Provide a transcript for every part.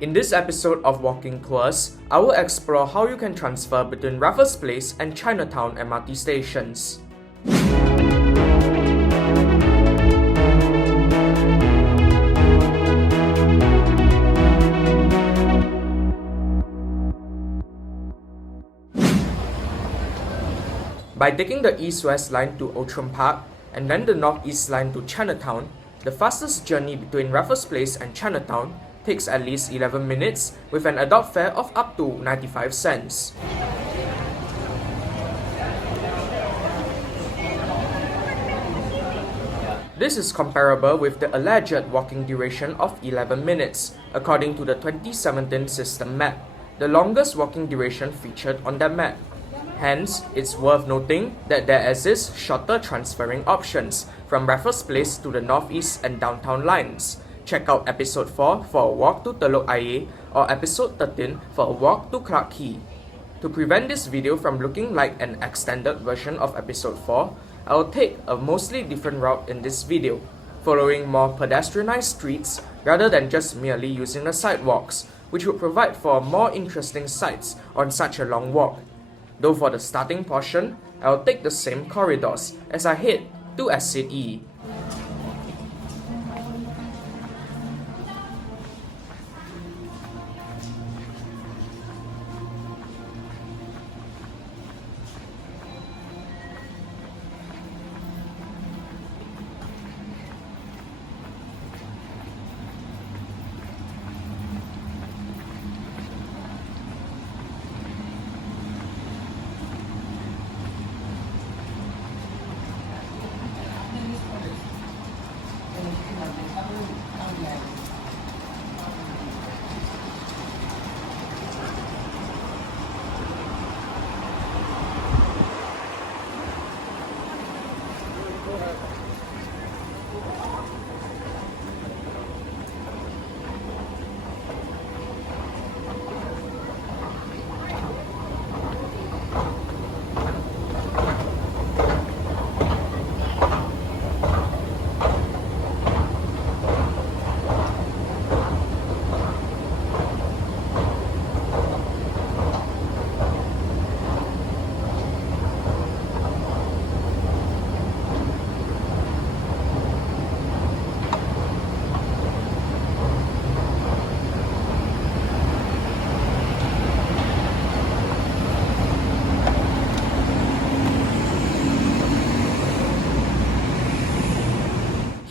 In this episode of Walking Tours, I will explore how you can transfer between Raffles Place and Chinatown MRT stations. By taking the east-west line to Outram Park and then the north-east line to Chinatown, the fastest journey between Raffles Place and Chinatown takes at least 11 minutes with an adult fare of up to 95 cents. This is comparable with the alleged walking duration of 11 minutes, according to the 2017 system map, the longest walking duration featured on that map. Hence, it's worth noting that there exist shorter transferring options from Raffles Place to the northeast and downtown lines. Check out episode 4 for a walk to Telok Ayer or episode 13 for a walk to Clarke Quay. To prevent this video from looking like an extended version of episode 4, I will take a mostly different route in this video, following more pedestrianized streets rather than just merely using the sidewalks, which would provide for more interesting sights on such a long walk. Though for the starting portion, I will take the same corridors as I head to Exit E.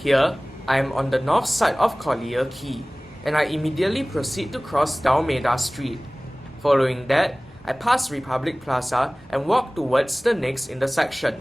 Here, I am on the north side of Collyer Quay, and I immediately proceed to cross Dalmeda Street. Following that, I pass Republic Plaza and walk towards the next intersection.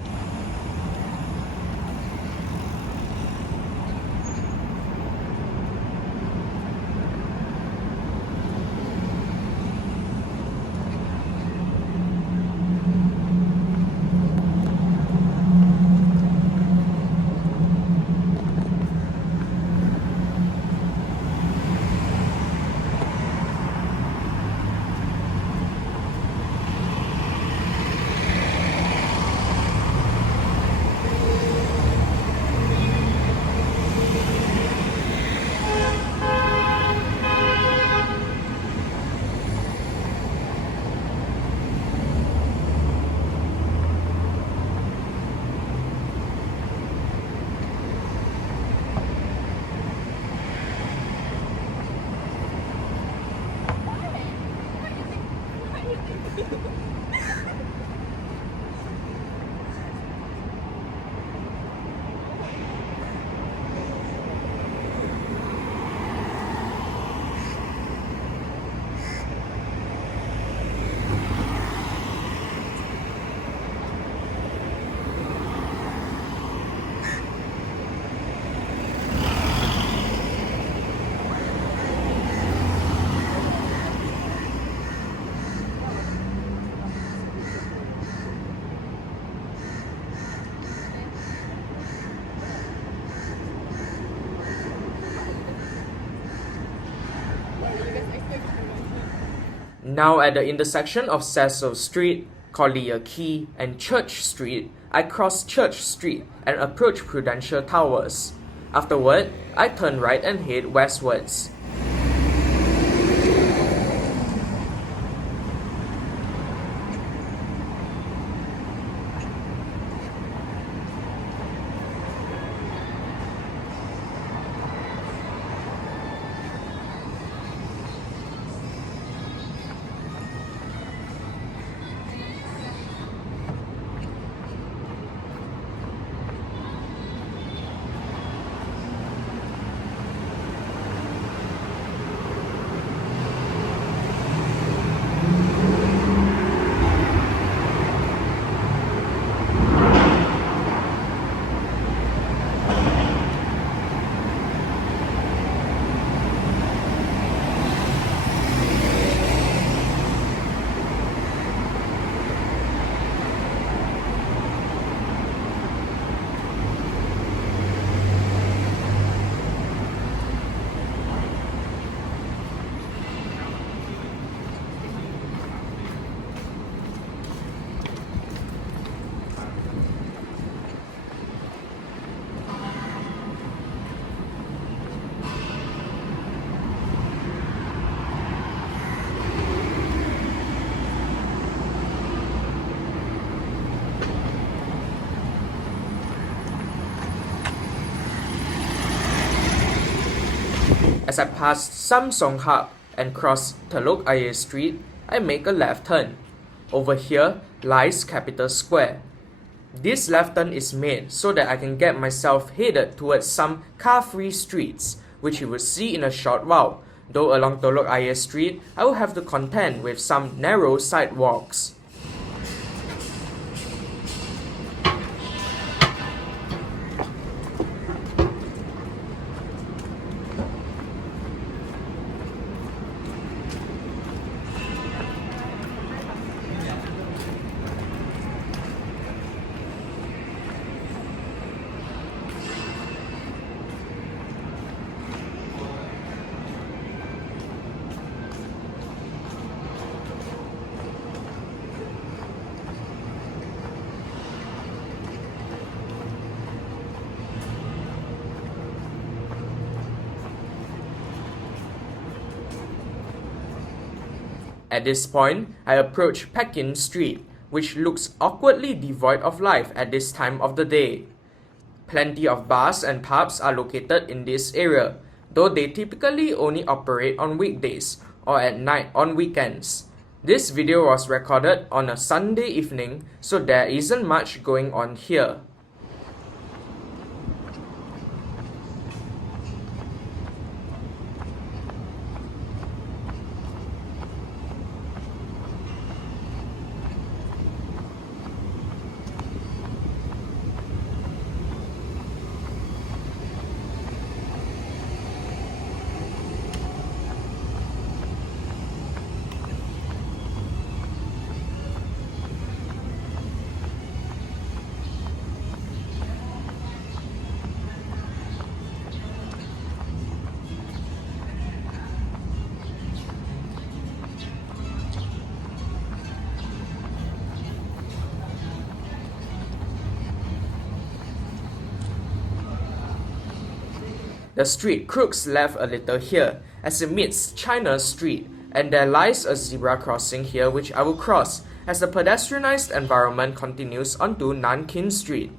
Now at the intersection of Cecil Street, Collyer Quay, and Church Street, I cross Church Street and approach Prudential Towers. Afterward, I turn right and head westwards. As I pass Samsung Hub and cross Telok Ayer Street, I make a left turn. Over here lies Capital Square. This left turn is made so that I can get myself headed towards some car-free streets, which you will see in a short while, though along Telok Ayer Street, I will have to contend with some narrow sidewalks. At this point, I approach Pekin Street, which looks awkwardly devoid of life at this time of the day. Plenty of bars and pubs are located in this area, though they typically only operate on weekdays or at night on weekends. This video was recorded on a Sunday evening, so there isn't much going on here. The street crooks left a little here, as it meets China Street, and there lies a zebra crossing here which I will cross, as the pedestrianized environment continues onto Nankin Street.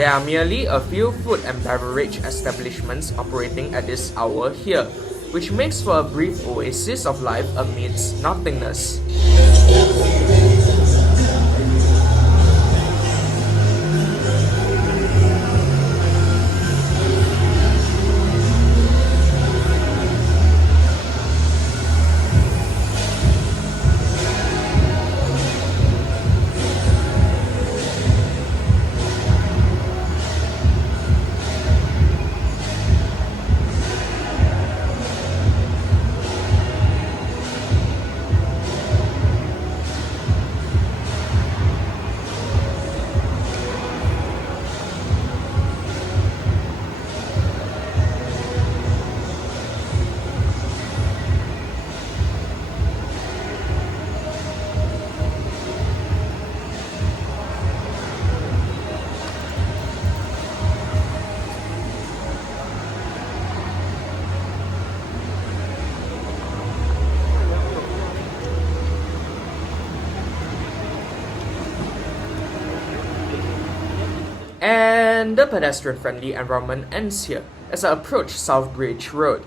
There are merely a few food and beverage establishments operating at this hour here, which makes for a brief oasis of life amidst nothingness. And the pedestrian-friendly environment ends here as I approach South Bridge Road.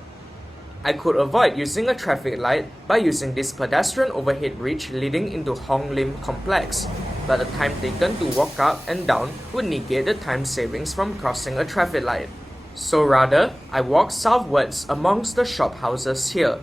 I could avoid using a traffic light by using this pedestrian overhead bridge leading into Hong Lim Complex, but the time taken to walk up and down would negate the time savings from crossing a traffic light. So rather, I walk southwards amongst the shop houses here.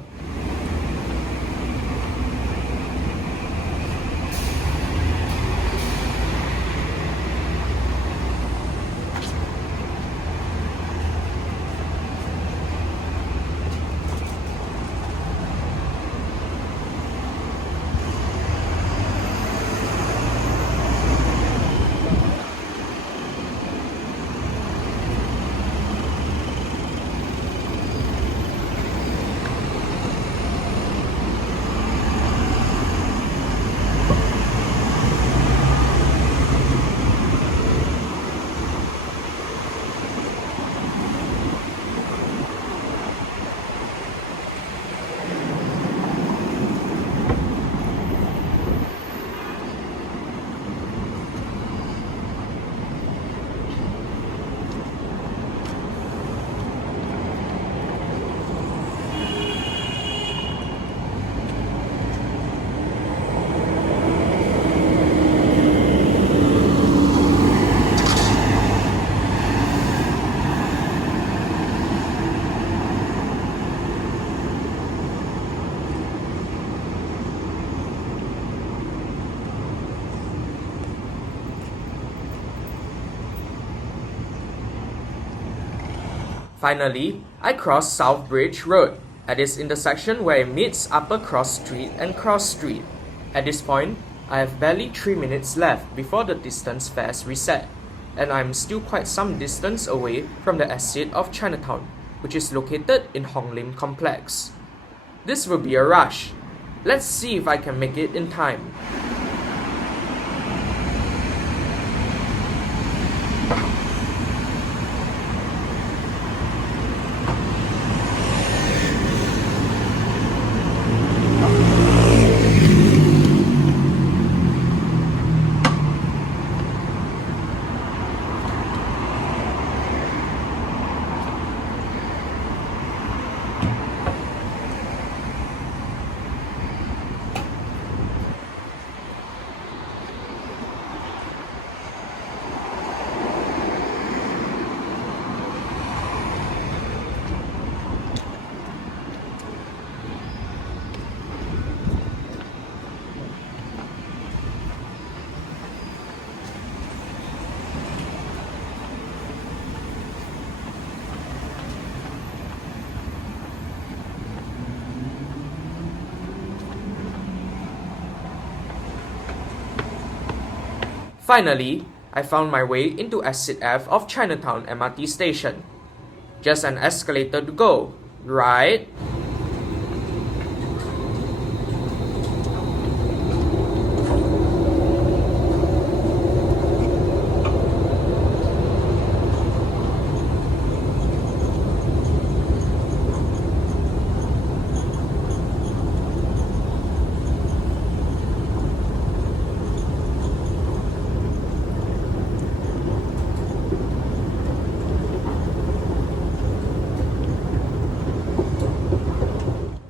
Finally, I crossed South Bridge Road at this intersection where it meets Upper Cross Street and Cross Street. At this point, I have barely 3 minutes left before the distance fares reset, and I'm still quite some distance away from the estate of Chinatown, which is located in Hong Lim Complex. This will be a rush. Let's see if I can make it in time. Finally, I found my way into Exit F of Chinatown MRT station. Just an escalator to go, right?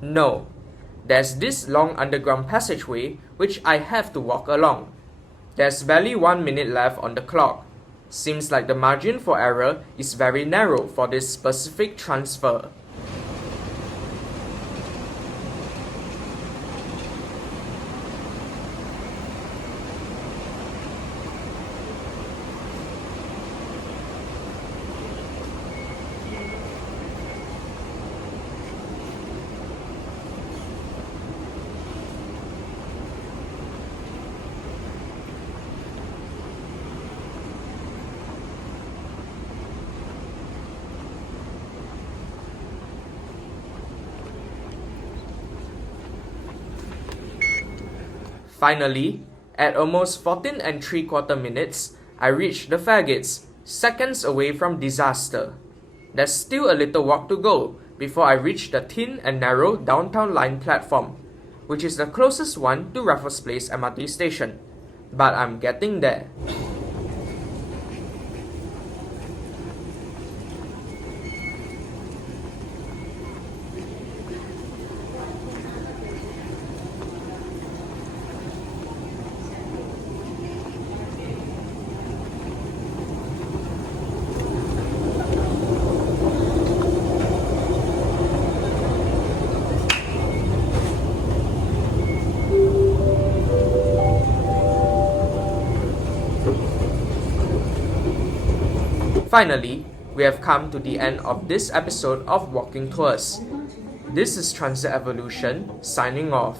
No, there's this long underground passageway which I have to walk along. There's barely 1 minute left on the clock. Seems like the margin for error is very narrow for this specific transfer. Finally, at almost 14 3/4 minutes, I reached the Fairgates, seconds away from disaster. There's still a little walk to go before I reach the thin and narrow downtown line platform, which is the closest one to Raffles Place MRT station. But I'm getting there. Finally, we have come to the end of this episode of Walking Tours. This is Transit Evolution signing off.